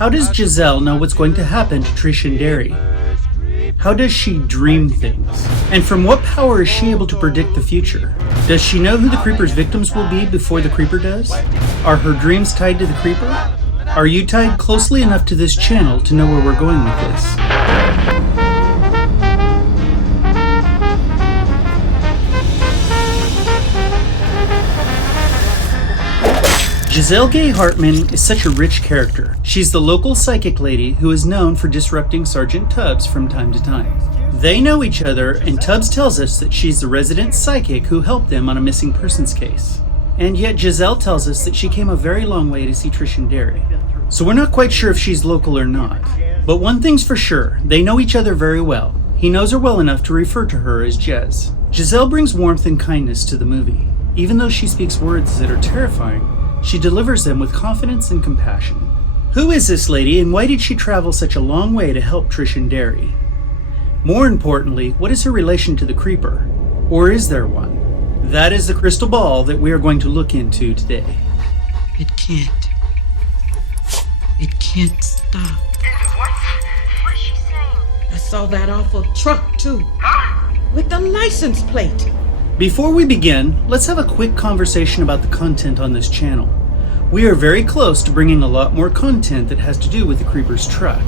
How does Jezelle know what's going to happen to Trish and Darry? How does she dream things? And from what power is she able to predict the future? Does she know who the Creeper's victims will be before the Creeper does? Are her dreams tied to the Creeper? Are you tied closely enough to this channel to know where we're going with this? Jezelle Gay Hartman is such a rich character. She's the local psychic lady who is known for disrupting Sergeant Tubbs from time to time. They know each other, and Tubbs tells us that she's the resident psychic who helped them on a missing persons case. And yet Jezelle tells us that she came a very long way to see Trish and Darry. So we're not quite sure if she's local or not. But one thing's for sure, they know each other very well. He knows her well enough to refer to her as Jez. Jezelle brings warmth and kindness to the movie. Even though she speaks words that are terrifying, she delivers them with confidence and compassion. Who is this lady, and why did she travel such a long way to help Trish and Darry? More importantly, what is her relation to the Creeper? Or is there one? That is the crystal ball that we are going to look into today. It can't. It can't stop. What? What is she saying? I saw that awful truck, too. With the license plate. Before we begin, let's have a quick conversation about the content on this channel. We are very close to bringing a lot more content that has to do with the Creeper's truck.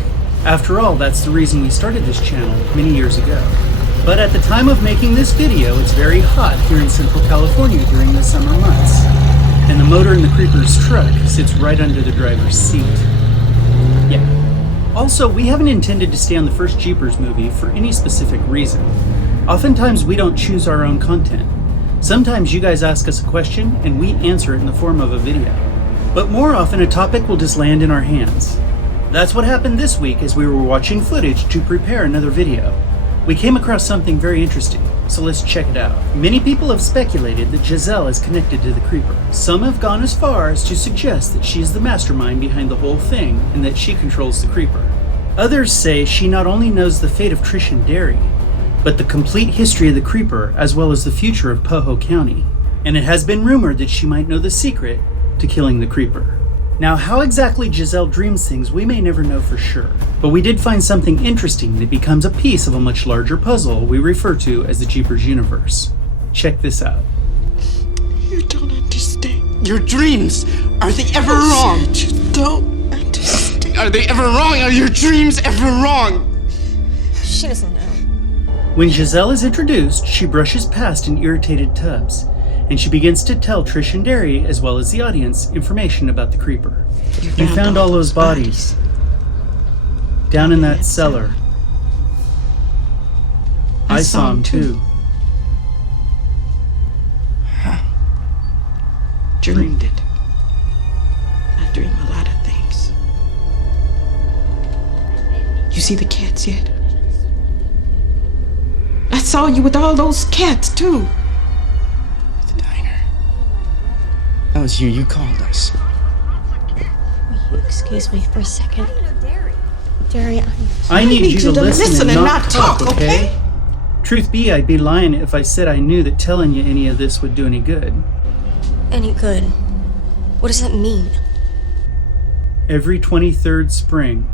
After all, that's the reason we started this channel many years ago. But at the time of making this video, it's very hot here in Central California during the summer months. And the motor in the Creeper's truck sits right under the driver's seat. Yeah. Also, we haven't intended to stay on the first Jeepers movie for any specific reason. Oftentimes we don't choose our own content. Sometimes you guys ask us a question and we answer it in the form of a video. But more often a topic will just land in our hands. That's what happened this week as we were watching footage to prepare another video. We came across something very interesting, so let's check it out. Many people have speculated that Jezelle is connected to the Creeper. Some have gone as far as to suggest that she is the mastermind behind the whole thing and that she controls the Creeper. Others say she not only knows the fate of Trish and Darry, but the complete history of the Creeper as well as the future of Poho County. And it has been rumored that she might know the secret to killing the Creeper. Now, how exactly Jezelle dreams things we may never know for sure, but we did find something interesting that becomes a piece of a much larger puzzle we refer to as the Jeepers universe. Check this out. You don't understand. Your dreams, are they ever wrong? You don't understand. Are they ever wrong? Are your dreams ever wrong? She doesn't know. When Jezelle is introduced, she brushes past an irritated Tubbs, and she begins to tell Trish and Darry, as well as the audience, information about the Creeper. You found all those bodies down in that cellar. I saw them too. Dreamed it. I dream a lot of things. You see the cats yet? I saw you with all those cats, too. The diner. That was you. You called us. Will you excuse me for a second? Darry, I need you to listen and not talk, okay? Truth be, I'd be lying if I said I knew that telling you any of this would do any good. Any good? What does that mean? Every 23rd spring,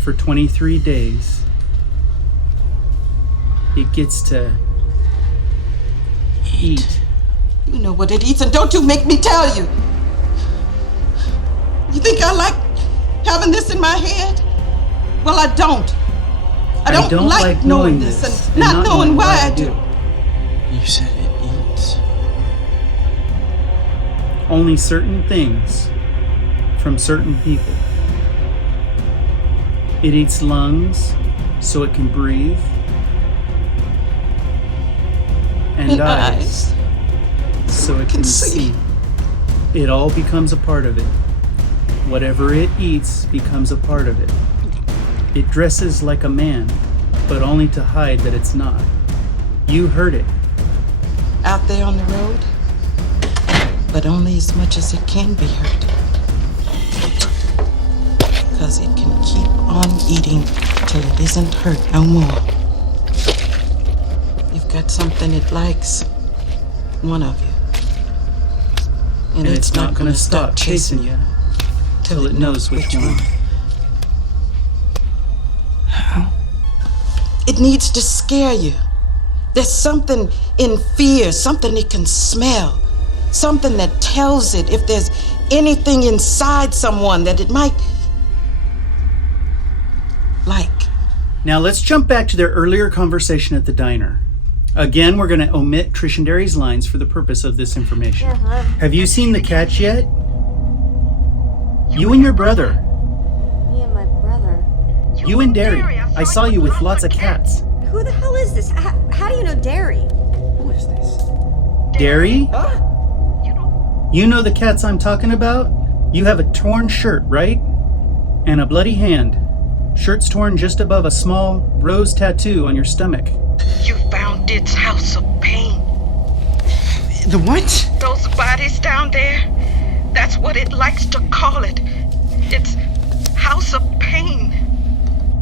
for 23 days, it gets to eat. You know what it eats, and don't you make me tell you. You think I like having this in my head? Well, I don't. I don't like knowing this and not knowing why I do. You said it eats. Only certain things from certain people. It eats lungs so it can breathe, and eyes so it can see. It all becomes a part of it. Whatever it eats becomes a part of it. It dresses like a man, but only to hide that it's not. You heard it. Out there on the road, but only as much as it can be heard. Because it can keep on eating till it isn't hurt no more. You've got something it likes, one of you. And it's not gonna stop chasing you till it knows which one. How? It needs to scare you. There's something in fear, something it can smell, something that tells it if there's anything inside someone that it might like. Now let's jump back to their earlier conversation at the diner. Again, we're going to omit Trish and Darry's lines for the purpose of this information. Have you seen the cats yet? You and your brother. Me and my brother. You and Darry. I saw you with lots of cats. Who the hell is this? How do you know Darry? Who is this? Darry? You know the cats I'm talking about? You have a torn shirt, right? And a bloody hand. Shirt's torn just above a small rose tattoo on your stomach. You found its house of pain. The what? Those bodies down there, that's what it likes to call it. It's house of pain.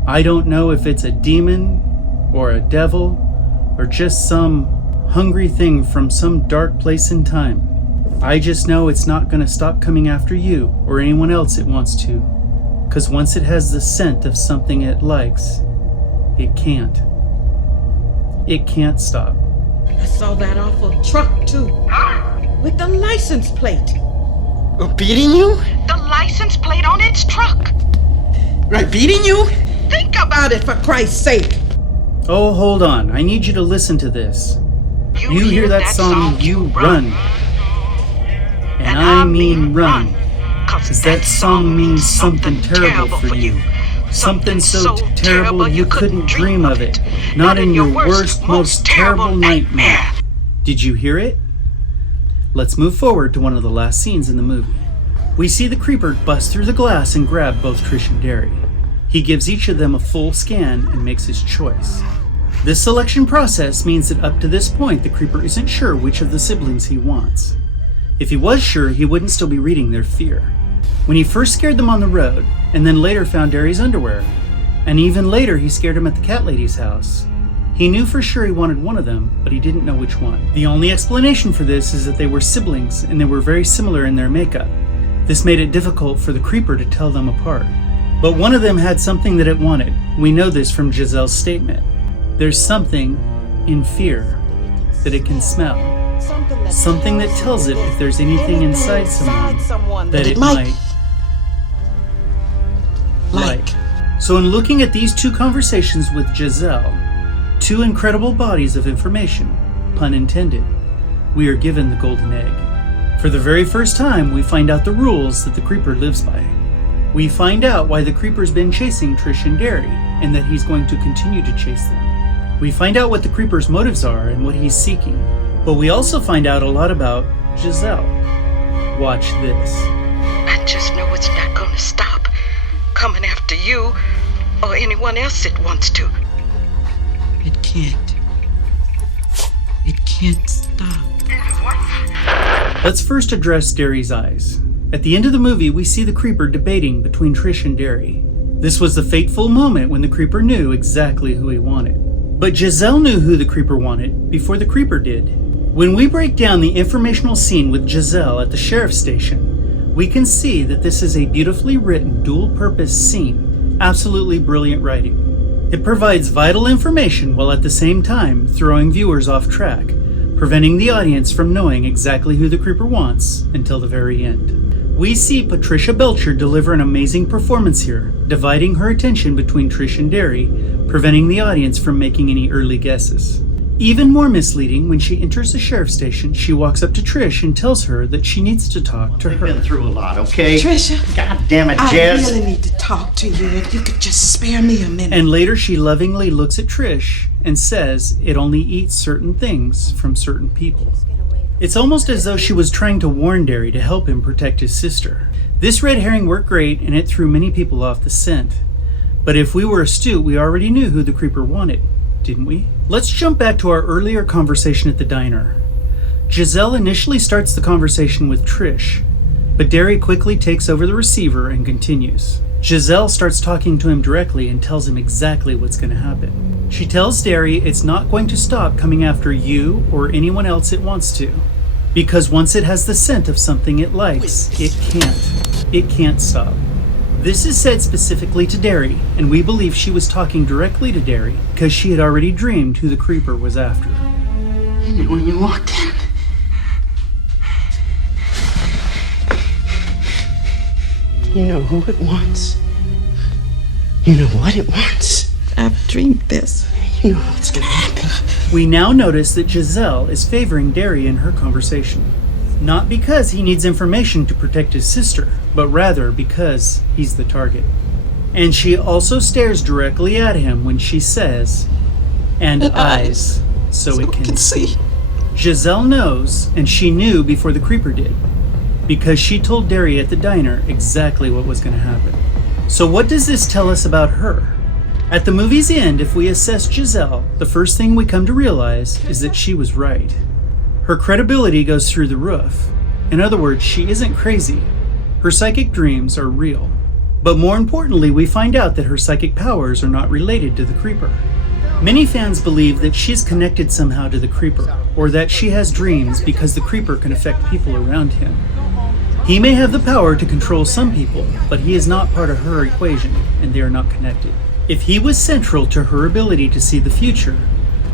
I don't know if it's a demon or a devil or just some hungry thing from some dark place in time. I just know it's not going to stop coming after you or anyone else it wants to. 'Cause once it has the scent of something it likes, it can't. It can't stop. I saw that awful truck too, with the license plate. Beating you? The license plate on its truck. Right, beating you? Think about it, for Christ's sake. Oh, hold on. I need you to listen to this. You hear that song, you run. And I mean run. 'Cause that song means something terrible for you. Something so terrible you couldn't dream of it. Not in your worst, most terrible nightmare. Did you hear it? Let's move forward to one of the last scenes in the movie. We see the creeper bust through the glass and grab both Trish and Darry. He gives each of them a full scan and makes his choice. This selection process means that up to this point, the creeper isn't sure which of the siblings he wants. If he was sure, he wouldn't still be reading their fear. When he first scared them on the road, and then later found Darry's underwear, and even later he scared him at the cat lady's house, he knew for sure he wanted one of them, but he didn't know which one. The only explanation for this is that they were siblings and they were very similar in their makeup. This made it difficult for the creeper to tell them apart. But one of them had something that it wanted. We know this from Jezelle's statement. There's something in fear that it can smell. Something that tells it if there's anything inside someone that it might like. So in looking at these two conversations with Jezelle, two incredible bodies of information, pun intended, we are given the golden egg. For the very first time, we find out the rules that the creeper lives by. We find out why the creeper's been chasing Trish and Darry, and that he's going to continue to chase them. We find out what the creeper's motives are and what he's seeking. But we also find out a lot about Jezelle. Watch this. I just know it's not going to stop coming after you or anyone else it wants to. It can't. It can't stop. Let's first address Darry's eyes. At the end of the movie, we see the creeper debating between Trish and Darry. This was the fateful moment when the creeper knew exactly who he wanted. But Jezelle knew who the creeper wanted before the creeper did. When we break down the informational scene with Jezelle at the sheriff's station, we can see that this is a beautifully written dual-purpose scene, absolutely brilliant writing. It provides vital information while at the same time throwing viewers off track, preventing the audience from knowing exactly who the creeper wants until the very end. We see Patricia Belcher deliver an amazing performance here, dividing her attention between Trish and Darry, preventing the audience from making any early guesses. Even more misleading, when she enters the sheriff's station, she walks up to Trish and tells her that she needs to talk to her. We've been through a lot, okay? Trisha, God damn it, I Jez. really need to talk to you. If you could just spare me a minute. And later she lovingly looks at Trish and says it only eats certain things from certain people. It's almost as though she was trying to warn Darry to help him protect his sister. This red herring worked great and it threw many people off the scent. But if we were astute, we already knew who the creeper wanted, didn't we? Let's jump back to our earlier conversation at the diner. Jezelle initially starts the conversation with Trish, but Darry quickly takes over the receiver and continues. Jezelle starts talking to him directly and tells him exactly what's going to happen. She tells Darry it's not going to stop coming after you or anyone else it wants to, because once it has the scent of something it likes, it can't. it can't stop. This is said specifically to Darry, and we believe she was talking directly to Darry because she had already dreamed who the creeper was after. I knew when you walked in. You know who it wants. You know what it wants. I've dreamed this. You know what's gonna happen. We now notice that Jezelle is favoring Darry in her conversation. Not because he needs information to protect his sister, but rather because he's the target. And she also stares directly at him when she says, "And eyes, so it can see." Jezelle knows, and she knew before the creeper did, because she told Darry at the diner exactly what was going to happen. So what does this tell us about her? At the movie's end, if we assess Jezelle, the first thing we come to realize is that she was right. Her credibility goes through the roof. In other words, she isn't crazy. Her psychic dreams are real. But more importantly, we find out that her psychic powers are not related to the creeper. Many fans believe that she's connected somehow to the creeper, or that she has dreams because the creeper can affect people around him. He may have the power to control some people, but he is not part of her equation, and they are not connected. If he was central to her ability to see the future,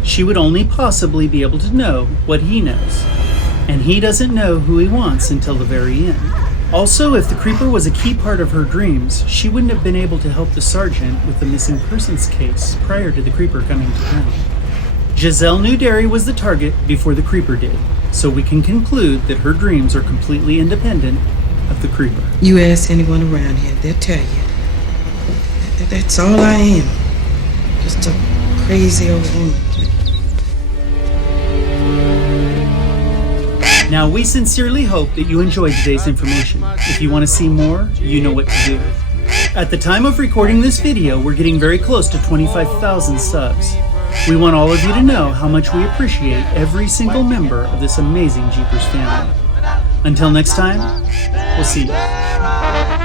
she would only possibly be able to know what he knows. And he doesn't know who he wants until the very end. Also, if the creeper was a key part of her dreams, she wouldn't have been able to help the sergeant with the missing persons case prior to the creeper coming to town. Jezelle knew Darry was the target before the creeper did, so we can conclude that her dreams are completely independent of the creeper. You ask anyone around here, they'll tell you. That's all I am. Just a crazy old woman. Now, we sincerely hope that you enjoyed today's information. If you want to see more, you know what to do. At the time of recording this video, we're getting very close to 25,000 subs. We want all of you to know how much we appreciate every single member of this amazing Jeepers family. Until next time, we'll see you.